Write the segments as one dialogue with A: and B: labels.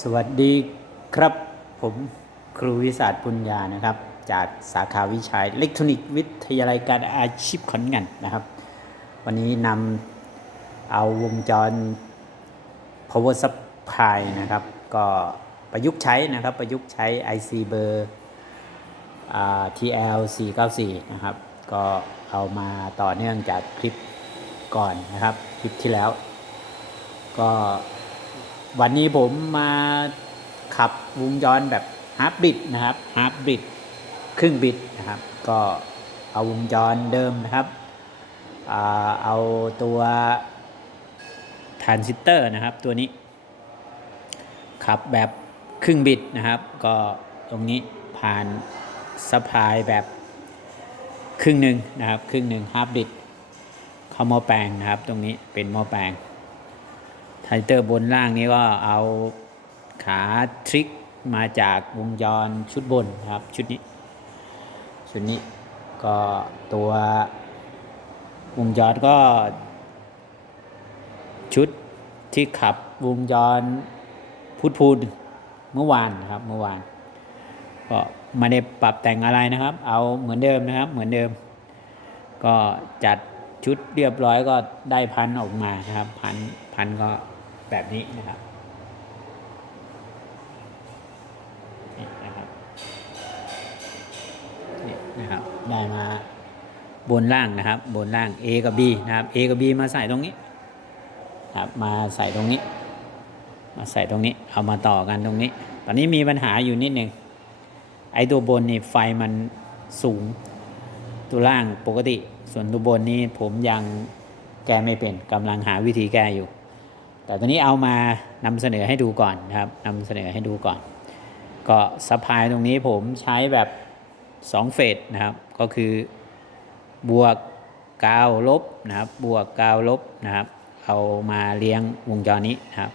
A: สวัสดีครับ ผมครูวิสาทปุญญานะครับ จากสาขาวิชาอิเล็กทรอนิกส์วิทยาลัยการอาชีพขอนแก่นนะครับ วันนี้นำเอาวงจร power supply นะครับ ก็ประยุกต์ใช้นะครับ ประยุกต์ใช้ IC เบอร์ TL 494นะครับ ก็เอามาต่อเนื่องจากคลิปก่อนนะครับ คลิปที่แล้ว ก็ วันนี้ผมมาขับวงจรแบบฮาร์ b บิดนะครับฮาร์ b บิดครึ่งบิดนะครับ ก็เอาวงจรเดิมนะครับ เอาตัวทรานซิสเตอร์นะครับตัวนี้ ขับแบบครึ่งบิดนะครับ ก็ตรงนี้ผ่านสปายแบบครึ่งหนึ่งนะครับ ครึ่งหนึ่งฮาร์ b บิดเข้าหม้อแปลงนะครับ ตรงนี้เป็นหม้อแปลง ไทเตอร์บนล่างนี้ก็เอาขาทริกมาจากวงจรชุดบนครับชุดนี้ ชุดนี้ก็ตัววงจรก็ ชุดที่ขับวงจรพุทพูนเมื่อวานครับเมื่อวานก็ไม่ได้ปรับแต่งอะไรนะครับ เอาเหมือนเดิมนะครับ เหมือนเดิม ก็จัดชุดเรียบร้อยก็ได้พันออกมานะครับ พันพันก็ แบบนี้นะครับนี่นะครับนี่นะครับได้มาบนล่างนะครับ บนล่าง A กับ B นะครับ A กับ B มาใส่ตรงนี้ครับมาใส่ตรงนี้ มาใส่ตรงนี้ เอามาต่อกันตรงนี้ ตอนนี้มีปัญหาอยู่นิดหนึ่งไอ้ตัวบนนี่ไฟมันสูง ตัวล่างปกติ ส่วนตัวบนนี้ผมยังแก้ไม่เป็นกำลังหาวิธีแก้อยู่ แต่ตัวนี้เอามานำเสนอให้ดูก่อนนะครับนำเสนอให้ดูก่อน ก็สะพายตรงนี้ผมใช้แบบ2เฟสนะครับ ก็คือบวกกาวลบนะครับ บวกกาวลบนะครับ เอามาเลี้ยงวงจรนี้นะครับ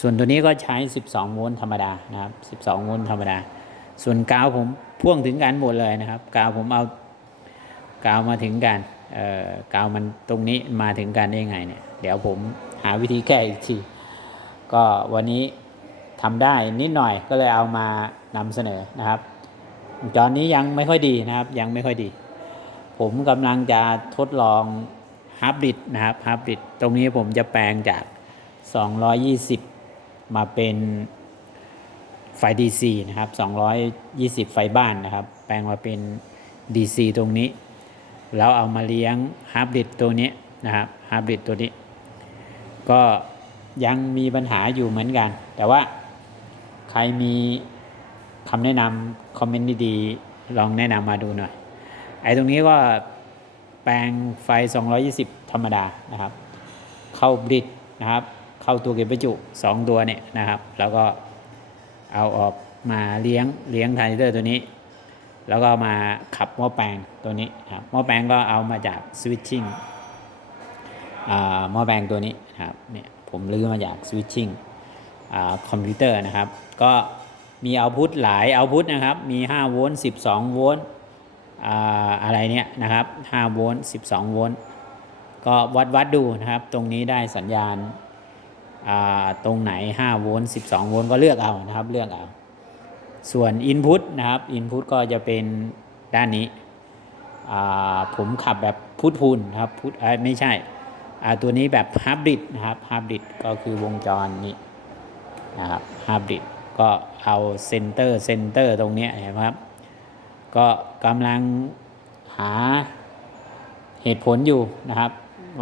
A: ส่วนตัวนี้ก็ใช้ 12 โวลต์ธรรมดานะครับ 12 โวลต์ธรรมดา ส่วนกาวผมพ่วงถึงกันหมดเลยนะครับ กาวผมเอากาวมาถึงกันเอ่อกาวมันตรงนี้มาถึงกันได้ยังไงเนี่ย เดี๋ยวผม หาวิธีแก้อีกที ก็วันนี้ทำได้นิดหน่อยก็เลยเอามานำเสนอนะครับวงจรนี้ยังไม่ค่อยดีนะครับ ยังไม่ค่อยดี ผมกำลังจะทดลองฮาร์บิดนะครับฮาร์บิดตรงนี้ผมจะแปลงจาก 220 มาเป็นไฟ DC นะครับ 220 ไฟบ้านนะครับ แปลงมาเป็น DC ตรงนี้ แล้วเอามาเลี้ยงฮาร์บิดตัวนี้นะครับฮาร์บิดตัวนี้ ก็ยังมีปัญหาอยู่เหมือนกัน แต่ว่าใครมีคำแนะนำคอมเมนต์ดีๆลองแนะนำมาดูหน่อย ไอ้ตรงนี้ก็แปลงไฟ 220 ธรรมดานะครับ เข้าบริดนะครับ เข้าตัวเก็บประจุ 2 ตัวเนี่ยนะครับ แล้วก็เอาออกมาเลี้ยงเลี้ยงทรานซิสเตอร์ตัวนี้ แล้วก็มาขับหม้อแปลงตัวนี้ครับหม้อแปลงก็เอามาจากสวิตชิ่ง ม้อแปลงตัวนี้นะครับเนี่ยผมลื้อมาจากสวิตชิ่งคอมพิวเตอร์นะครับ ก็มีเอาพุทหลายเอาพุทนะครับ มี5โวลต์12โวลต์อะไรเนี่ยนะครับ5โวลต์12โวลต์ก็วัดวัดดูนะครับ ตรงนี้ได้สัญญาณาตรงไหน5โวลต์12โวลต์ก็เลือกเอานะครับเลือกเอา ส่วน Input นะครับ Input ก็จะเป็นด้านนี้ผมขับแบบพุทพูนนะครับพุทไม่ใช่ ตัวนี้แบบฮาร์ b บิดนะครับฮาร์ b บิดก็คือวงจรนี้นะครับฮาร์ b บิดก็เอาเซนเตอร์เซนเตอร์ตรงนี้เห็นไหมครับ ก็กำลังหาเหตุผลอยู่นะครับ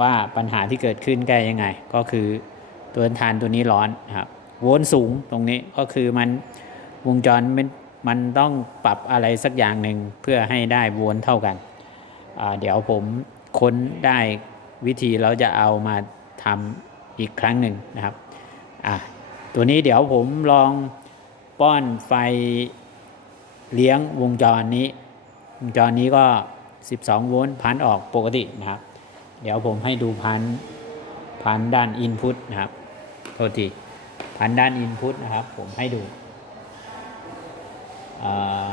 A: ว่าปัญหาที่เกิดขึ้นแก้ยังไง ก็คือตัวทานตัวนี้ร้อนนะครับโวลต์สูงตรงนี้ก็คือมันวงจรมันมันต้องปรับอะไรสักอย่างหนึ่งเพื่อให้ได้โวลต์เท่ากันอ่าเดี๋ยวผมค้นได้ วิธีเราจะเอามาทำอีกครั้งหนึ่งนะครับอะตัวนี้เดี๋ยวผมลองป้อนไฟเลี้ยงวงจรนี้วงจรนี้ก็ 12 โวลต์พันออกปกตินะครับ เดี๋ยวผมให้ดูพันพันด้านอินพุตนะครับโทษทีพันด้านอินพุตนะครับ ผมให้ดู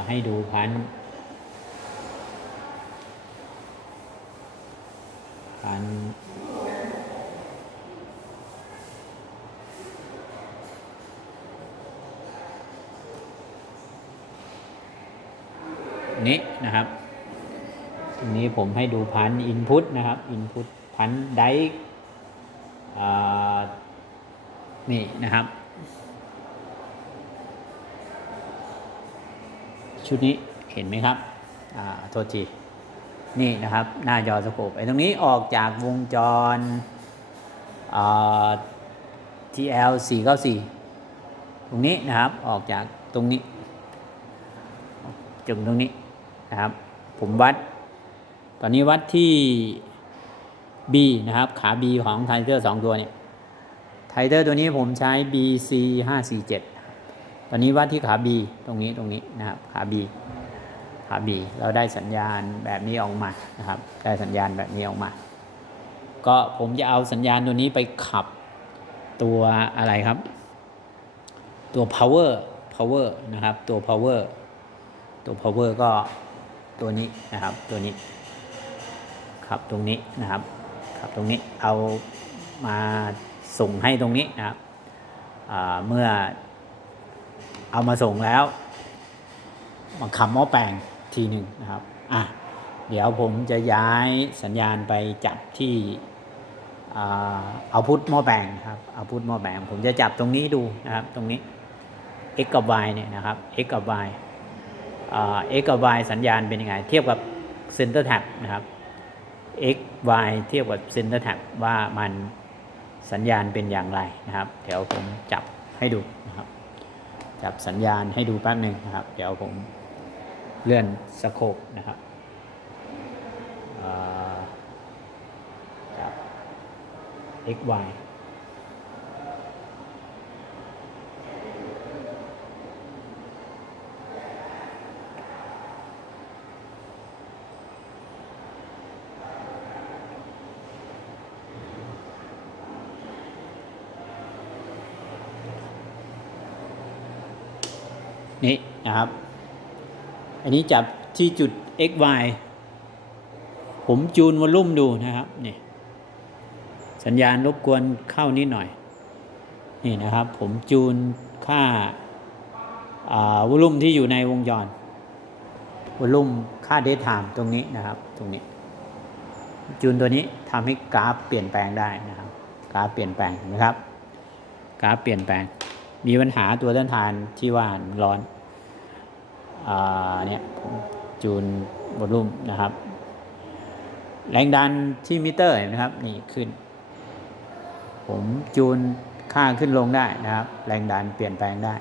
A: ให้ดูพันารนี้นะครับทีนนี้ผมให้ดูพันอินพุตนะครับอินพุตพันไดนี่นะครับ ชุดนี้เห็นไหมครับ อ่า โทษที นี่นะครับหน้าจอสโคปไอ้ตรงนี้ออกจากวงจรอ่า TL 494ตรงนี้นะครับออกจากตรงนี้จุดตรงนี้นะครับ ผมวัด ตอนนี้วัดที่ B นะครับ ขา B ของไทเทอร์สองตัวเนี่ยไทเทอร์ตัวนี้ผมใช้ BC 547ตอนนี้วัดที่ขา B ตรงนี้ตรงนี้นะครับขา B า B เราได้สัญญาณแบบนี้ออกมานะครับ ได้สัญญาณแบบนี้ออกมา ก็ผมจะเอาสัญญาณตัวนี้ไปขับตัวอะไรครับ ตัว power power นะครับตัว power ตัว power ก็ตัวนี้นะครับตัวนี้ ขับตรงนี้นะครับ ขับตรงนี้เอามาส่งให้ตรงนี้นะครับเมื่อเอามาส่งแล้วมาขับหม้อแปลง ทีหนึ่งนะครับอะเดี๋ยวผมจะย้ายสัญญาณไปจับที่เอาพุทหม้อแปลงครับเอาพุทหม้อแปลงผมจะจับตรงนี้ดูนะครับตรงนี้ x กับ y เนี่ยนะครับ x กับ y x กับ y สัญญาณเป็นยังไง เทียบกับ center tab นะครับ x y เทียบกับ center tab ว่ามันสัญญาณเป็นอย่างไรนะครับ เดี๋ยวผมจับให้ดูนะครับ จับสัญญาณให้ดูแป๊บหนึ่งนะครับ เดี๋ยวผม เลื่อนสโคปนะครับอ่าจับ x y นี่นะครับ อันนี้จับที่จุด x y ผมจูนวอลลุ่มดูนะครับนี่สัญญาณรบกวนเข้านิดหน่อย นี่นะครับ ผมจูนค่าวอลลุ่มที่อยู่ในวงจรวอลลุ่มค่าเดทไทม์ตรงนี้นะครับ ตรงนี้ จูนตัวนี้ทำให้กราฟเปลี่ยนแปลงได้นะครับ กราฟเปลี่ยนแปลงนไหมครับ กราฟเปลี่ยนแปลง มีปัญหาตัวต้านทานที่ว่านร้อน เนี่ยผมจูนวอลลุ่มนะครับ แรงดันที่มิเตอร์เห็นไหมครับนี่ขึ้น ผมจูนค่าขึ้นลงได้นะครับ แรงดันเปลี่ยนแปลงได้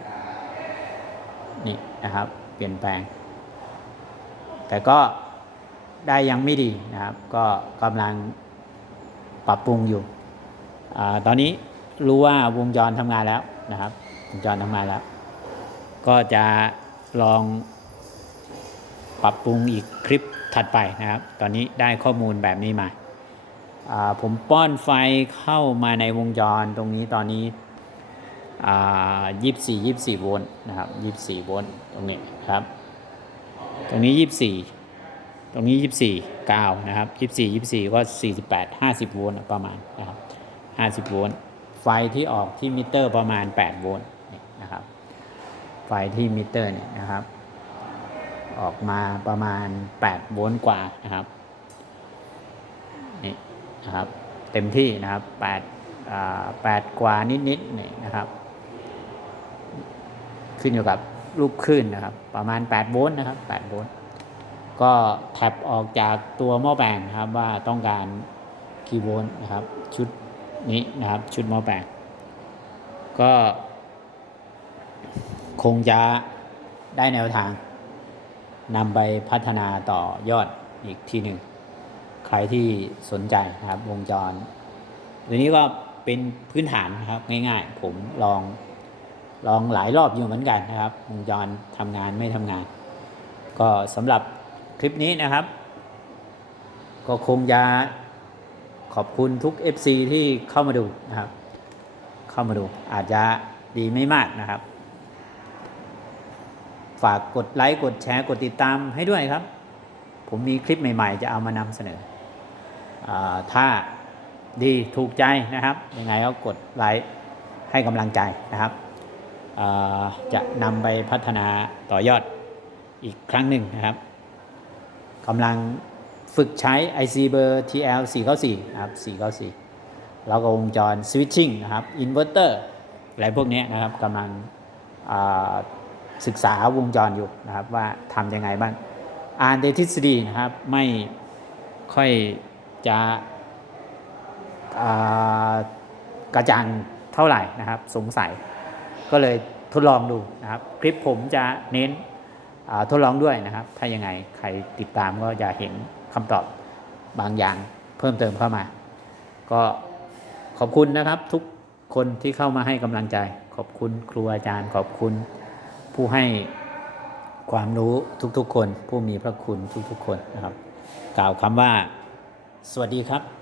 A: นี่นะครับ เปลี่ยนแปลง แต่ก็ได้ยังไม่ดีนะครับ ก็กำลังปรับปรุงอยู่อตอนนี้รู้ว่าวงจรทำงานแล้วนะครับ วงจรทำงานแล้ว ก็จะ ลองปรับปรุงอีกคลิปถัดไปนะครับ ตอนนี้ได้ข้อมูลแบบนี้มาาผมป้อนไฟเข้ามาในวงจรตรงนี้ตอนนี้ยี่สี่ยี่สี่โวลต์นะครับยี่สี่โวลต์ตรงนี้ครับ ตรงนี้ยี่สี่ตรงนี้ยี่สี่เก้านะครับยี่สี่ยี่สี่ก็สี่สิบแปดห้าสิบโวลต์ประมาณนะครับห้าสิบโวลต์ไฟที่ออกที่มิเตอร์ประมาณแปดโวลต์นี่นะครับ ฟที่มิเตอร์เนี่ยนะครับ ออกมาประมาณแปดโวลต์กว่านะครับนี่นะครับ เต็มที่นะครับแปดอ่าแปดกว่านิดๆนี่นะครับ ขึ้นอยู่กับลูกคลื่นนะครับ ประมาณ 8 โวลต์นะครับ 8 โวลต์ก็แท็บออกจากตัวหม้อแปลงนะครับว่าต้องการกี่โวลต์นะครับ ชุดนี้นะครับ ชุดหม้อแปลงก็ คงจะได้แนวทางนำไปพัฒนาต่อยอดอีกทีหนึ่ง ใครที่สนใจนะครับวงจรตัวนี้ก็เป็นพื้นฐานนะครับง่ายๆ ผมลองลองหลายรอบอยู่เหมือนกันนะครับ วงจรทำงานไม่ทำงาน ก็สำหรับคลิปนี้นะครับ ก็คงจะขอบคุณทุก FC ที่เข้ามาดูนะครับ เข้ามาดูอาจจะดีไม่มากนะครับ ฝากกดไลค์กดแชร์กดติดตามให้ด้วยครับ ผมมีคลิปใหม่ ๆ จะเอามานำเสนออถ้าดีถูกใจนะครับ ยังไงก็กดไลค์ให้กำลังใจนะครับจะนำไปพัฒนาต่อยอดอีกครั้งหนึ่งนะครับกำลังฝึกใช้ IC เบอร์ TL 494นะครับ494 แล้วก็วงจร switching นะครับ inverter อะไรพวกนี้นะครับกำลังอ่า ศึกษาวงจรอยู่นะครับว่าทำยังไงบ้างอ่านในทฤษฎีนะครับไม่ค่อยจะกระจ่างเท่าไหร่นะครับสงสัยก็เลยทดลองดูนะครับ คลิปผมจะเน้นทดลองด้วยนะครับ ถ้ายังไงใครติดตามก็จะเห็นคำตอบบางอย่างเพิ่มเติมเข้ามา ก็ขอบคุณนะครับทุกคนที่เข้ามาให้กำลังใจ ขอบคุณครูอาจารย์ขอบคุณ ผู้ให้ความรู้ทุกๆคน ผู้มีพระคุณทุกๆคนนะครับ กล่าวคำว่า สวัสดีครับ